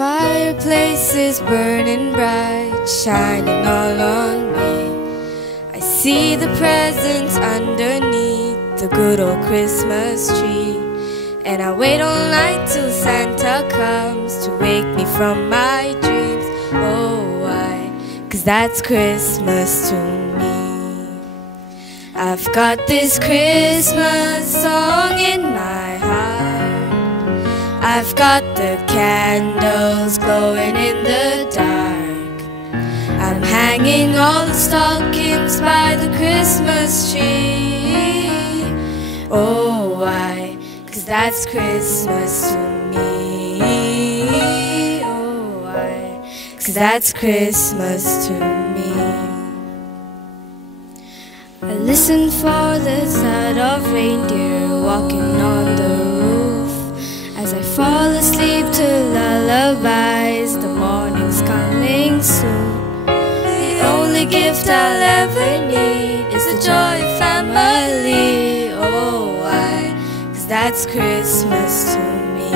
fireplace is burning bright, shining all on me. I see the presents underneath the good old Christmas tree, and I wait all night till Santa comes to wake me from my dreams. Oh, why? 'Cause that's Christmas to me. I've got this Christmas song in my heart. I've got the candles glowing in the dark. I'm hanging all the stockings by the Christmas tree. Oh, why? 'Cause that's Christmas to me. Oh, why? 'Cause that's Christmas to me. I listen for the thud of reindeer walking on the roof. As I fall asleep to lullabies, the morning's coming soon. The only gift I'll ever need is the joy of family. Oh, why? 'Cause that's Christmas to me.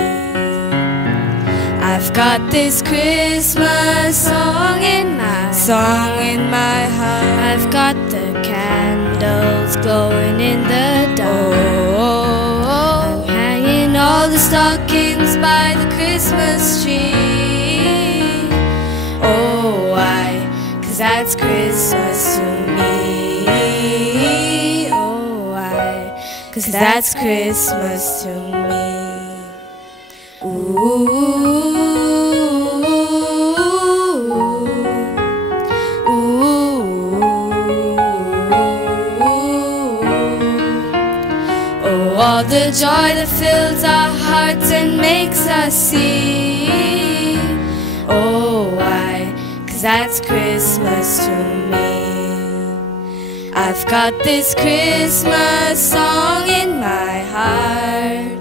I've got this Christmas song in my heart. I've got the candles glowing in the dark. I'm hanging all the stockings by the Christmas tree. Oh, why? 'Cause that's Christmas to me. Oh, why? 'Cause that's Christmas to me. Ooh. All the joy that fills our hearts and makes us sing. Oh, why? 'Cause that's Christmas to me. I've got this Christmas song in my heart.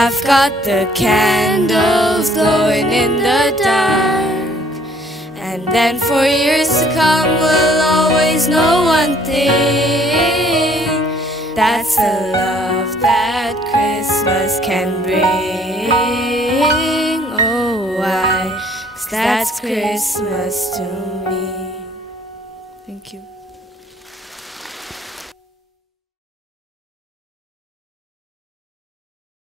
I've got the candles glowing in the dark. And then for years to come we'll always know one thing. That's the love that Christmas can bring. Oh, why? 'Cause that's Christmas to me. Thank you.